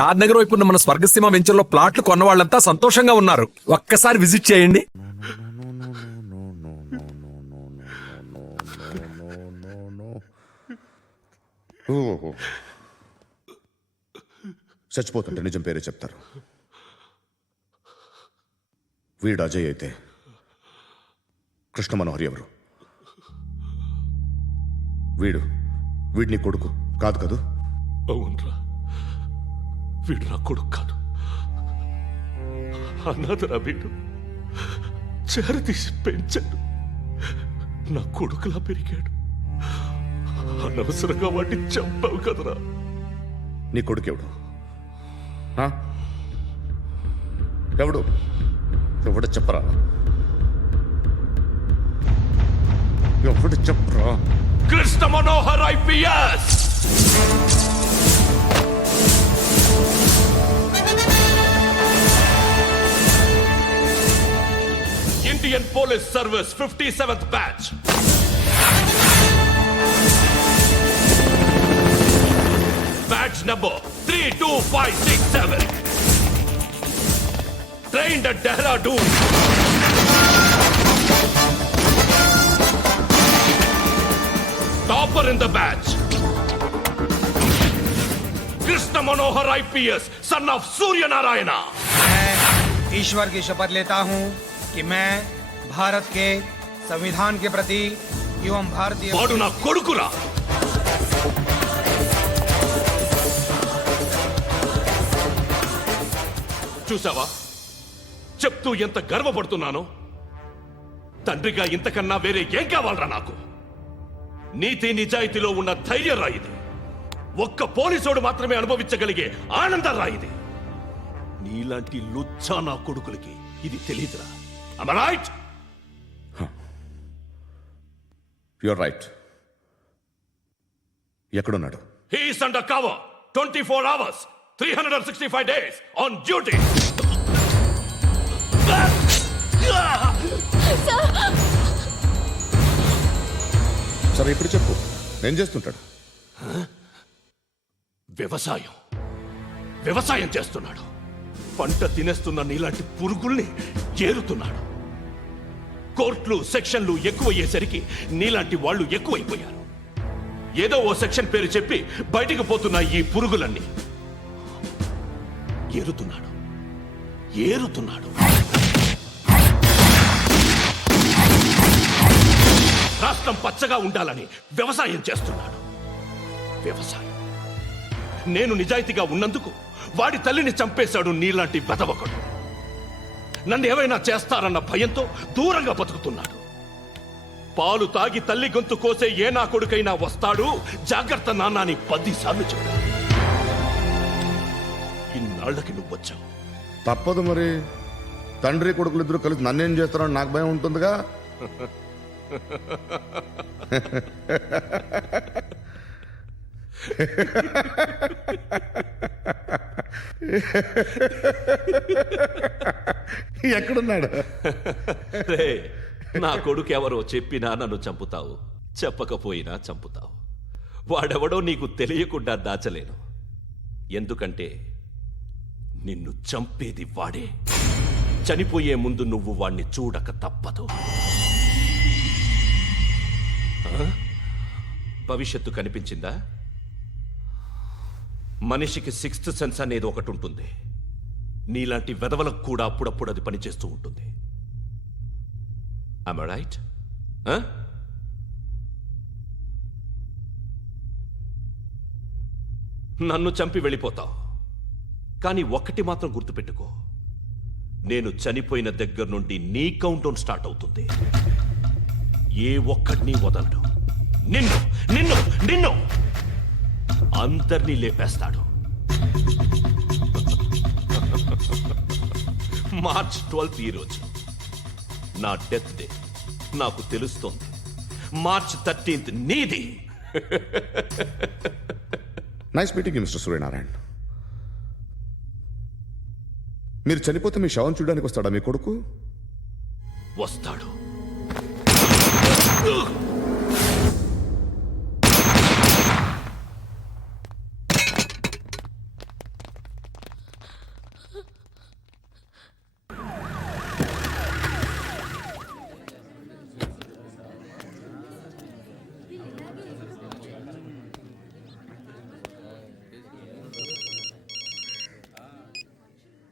షాద్ నగర్ వైపు ఉన్న మన స్వర్గసీమ వెంచర్లో ప్లాట్లు కొన్న వాళ్ళంతా సంతోషంగా ఉన్నారు. ఒక్కసారి విజిట్ చేయండి. చచ్చిపోతుంటే నిజం పేరే చెప్తారు. వీడు అజయ్ అయితే కృష్ణ మనోహర్ ఎవరు? వీడిని కొడుకు కాదు కదూ? అవునరా, వీడు నా కొడుకు కాదు, అన్నదరా. వీడు చేరతీసి పెంచాడు, నా కొడుకులా పెరిగాడు. అనవసరంగా వాటిని చంపావు కదరా. నీ కొడుకు ఎవడు? ఎవడు ఎవడు చెప్పరా? ఎవడు చెప్పరా? Krishna Manohar IPS. Indian police service 57th batch. Batch number 32567. Trained at Dehradun. Topper in the batch. Krishna Manohar IPS, son of Surya Narayana. मैं ईश्वर की शपथ लेता हूं कि मैं भारत के संविधान के प्रति एवं भारतीय వాడు నా కొడుకురా. చూసావా, చెప్తూ ఎంత గర్వపడుతున్నానో. తండ్రిగా ఇంతకన్నా వేరే ఏం కావాలరా నాకు? నీతి నిజాయితీలో ఉన్న ధైర్యం రాయిది. ఒక్క పోలీసోడు మాత్రమే అనుభవించగలిగే ఆనందం రాయిది. నీలాంటి లుచ్చా నా కొడుకులకి ఇది తెలీదురా. Am I right? You're right. ఎక్కడున్నాడు? He is under cover 24 hours 365 days on duty. సరే ఇప్పుడు చెప్పు, ఏం చేస్తుంటాడు? వ్యవసాయం చేస్తున్నాడు. పంట తినేస్తున్న నీలాంటి పురుగుల్ని ఏరుతున్నాడు. కోర్టులు సెక్షన్లు ఎక్కువయ్యేసరికి నీలాంటి వాళ్ళు ఎక్కువైపోయారు. ఏదో ఓ సెక్షన్ పేరు చెప్పి బయటికి పోతున్న ఈ పురుగులన్నీ ఏరుతున్నాడు. రాష్ట్రం పచ్చగా ఉండాలని వ్యవసాయం చేస్తున్నాడు. నేను నిజాయితీగా ఉన్నందుకు వాడి తల్లిని చంపేశాడు నీలాంటి వెధవకుడు. నన్ను ఏమైనా చేస్తారన్న భయంతో దూరంగా బతుకుతున్నాడు. పాలు తాగి తల్లి గొంతు కోసే ఏ నా కొడుకైనా వస్తాడు. జాగ్రత్త నాన్న అని 10 సార్లు చెప్పాడు. ఇన్నాళ్ళకి నువ్వు వచ్చావు. తప్పదు మరి. తండ్రి కొడుకులు ఇద్దరు కలిసి నన్నేం చేస్తారని నాకు భయం ఉంటుందిగా. ఎక్కడున్నాడు? నా కొడుకు ఎవరో చెప్పినా నన్ను చంపుతావు, చెప్పకపోయినా చంపుతావు. వాడెవడో నీకు తెలియకుండా దాచలేను. ఎందుకంటే నిన్ను చంపేది వాడే. చనిపోయే ముందు నువ్వు వాణ్ణి చూడక తప్పదు. భవిష్యత్తు కనిపించిందా? మనిషికి 6th సెన్స్ అనేది ఒకటి ఉంటుంది. నీలాంటి వెధవలకు కూడా అప్పుడప్పుడు అది పనిచేస్తూ ఉంటుంది. Am I right? నన్ను చంపి వెళ్ళిపోతావు. కానీ ఒక్కటి మాత్రం గుర్తుపెట్టుకో, నేను చనిపోయిన దగ్గర నుండి నీ కౌంటౌన్ స్టార్ట్ అవుతుంది. ఏ ఒక్కడిని వదలడు. నిన్ను అందరినీ లేపేస్తాడు. మార్చ్ 12th ఈ రోజు నా డెత్ డే. నాకు తెలుస్తోంది. మార్చ్ 13th నీది. Nice meeting mister Suryanarayan. మీరు చనిపోతే మీ శవం చూడడానికి వస్తాడా మీ కొడుకు? వస్తాడు.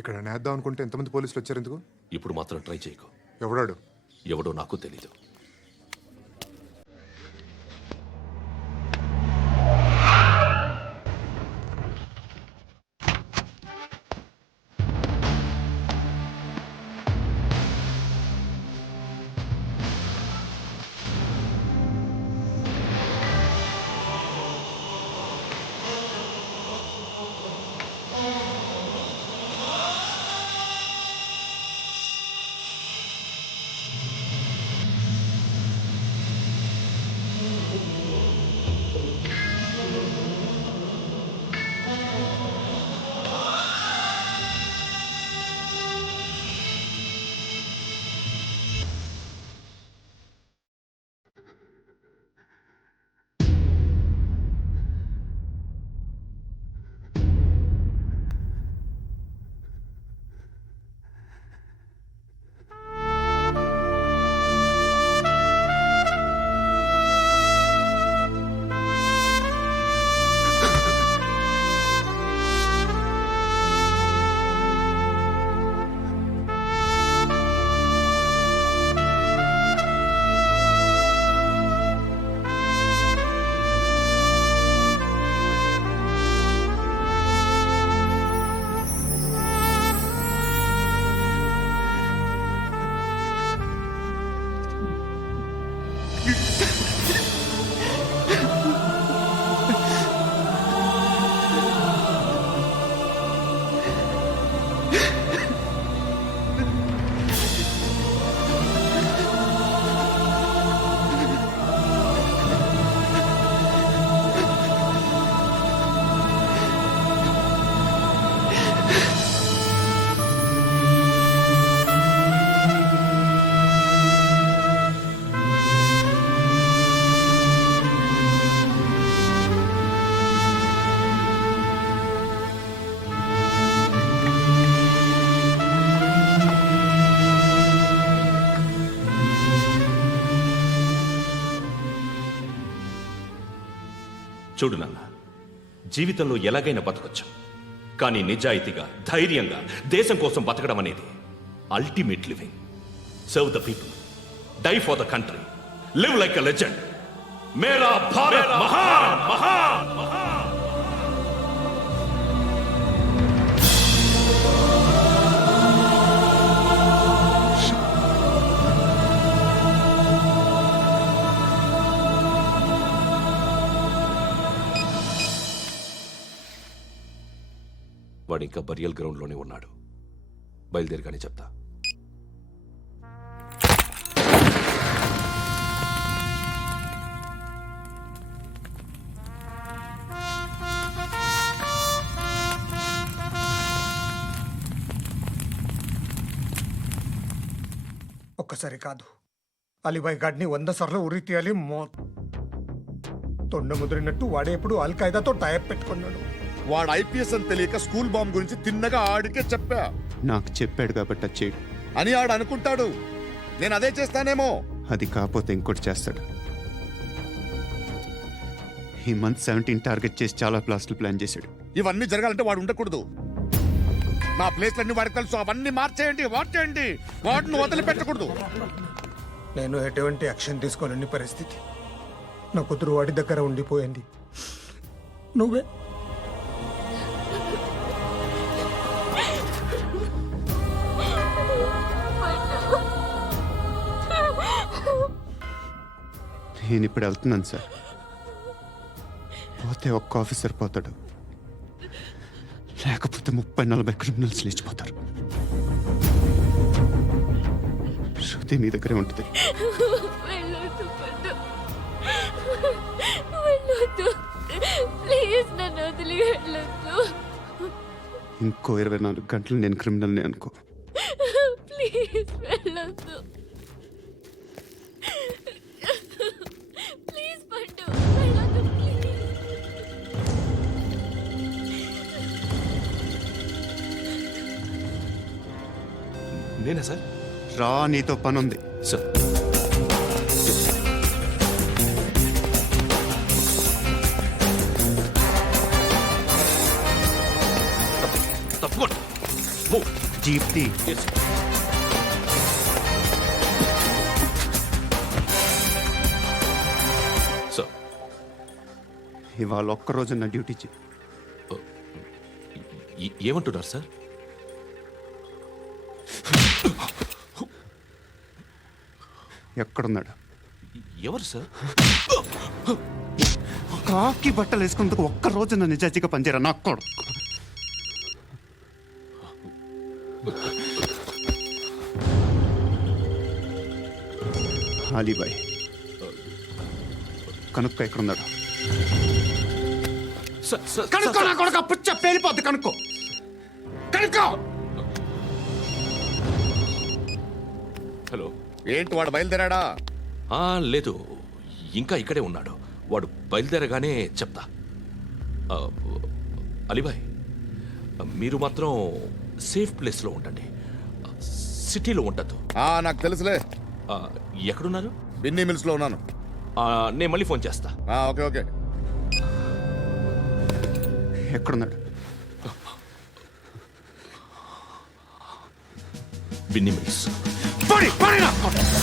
ఇక్కడ నేద్దాం అనుకుంటే ఎంతమంది పోలీసులు వచ్చారు ఎందుకు? ఇప్పుడు మాత్రం ట్రై చేయకు. ఎవడాడు? ఎవడో నాకు తెలీదు. చూడు నాన్న, జీవితంలో ఎలాగైనా బతకొచ్చు, కానీ నిజాయితీగా ధైర్యంగా దేశం కోసం బతకడం అనేది ultimate living. Serve the people, die for the country, live like a legend. మేరా భారత్ మహాన్ మహాన్ మహాన్. వాడు ఇంకా బరియల్ గ్రౌండ్లోనే ఉన్నాడు. బయలుదేరగానే చెప్తా. ఒక్కసారి కాదు, అలీబాయ్ గాడిని 100 సార్లు ఉరి తీయాలి. తొండ ముదిరినట్టు వాడే ఎప్పుడు అల్ ఖైదాతో టైప్ పెట్టుకున్నాడు. వాడు ఐపీఎస్ అని తెలియక స్కూల్ బాంబ్ గురించి తిన్నగా ఆడికే చెప్పా. నాకు చెప్పాడు కాబట్టి అది చేయడు అని ఆడు అనుకుంటాడు. నేను అదే చేస్తానేమో. అది కాకపోతే ఇంకోటి చేస్తాడు. ఈ మంత్ 17 టార్గెట్ చేసి చాలా ప్లాస్టులు ప్లాన్ చేశాడు. ఇవన్నీ జరగాలంటే వాడు ఉండకూడదు. నా ప్లేస్లన్నీ వాడికి తెలుసు. అవన్నీ మార్చేయండి, వార్చేయండి. వాటిని వదిలిపెట్టకూడదు. నేను ఎటువంటి యాక్షన్ తీసుకోలేని పరిస్థితి. నా కూతురు వాడి దగ్గర ఉండిపోయింది. నువ్వే నేను ఇప్పుడు వెళ్తున్నాను సార్. పోతే ఒక్క ఆఫీసర్ పోతాడు, లేకపోతే 30-40 క్రిమినల్స్ లేచిపోతారు. శృతి నీ దగ్గరే ఉంటుంది. వెళ్ళొద్దు పండు, వెళ్ళొద్దు ప్లీజ్, నన్ను వదిలి వెళ్ళొద్దు. ఇంకో 24 గంటలు నేను క్రిమినల్ని అనుకో. ప్లీజ్ వెళ్ళొద్దు, ప్లీజ్ పండు వెళ్ళొద్దు ప్లీజ్. నేనా సార్? రా, నీతో పని ఉంది. సార్ తప్పకుండా Move. జీప్ టీ Yes. Sir, ఇవాళ ఒక్కరోజు నా డ్యూటీ ఏమంటున్నారు సార్? ఎక్కడున్నాడు? ఎవరు సార్? కాకి బట్టలు వేసుకున్నందుకు ఒక్కరోజు నా నిజాయితీగా పనిచేయరా నా కొడుకు. అలీబాయ్ కనుక్క ఎక్కడున్నాడు? సార్, కనుక్కో నా కొడుకు, పుచ్చ పేలిపోద్ది. కనుక్కో కనుక్కో. హలో. ఏంటి వాడు బయలుదేరాడా? లేదు, ఇంకా ఇక్కడే ఉన్నాడు. వాడు బయలుదేరగానే చెప్తా. ఆ, అలీబాయ్, మీరు మాత్రం సేఫ్ ప్లేస్లో ఉండండి. సిటీలో ఉండద్దు. నాకు తెలుసులే. ఎక్కడున్నారు? బిన్నీ మిల్స్ లో ఉన్నాను. నేను మళ్ళీ ఫోన్ చేస్తా. Okay okay. ఎక్కడున్నాడు? బిన్నీ మిల్స్. పడి పడి నా కొడుకు.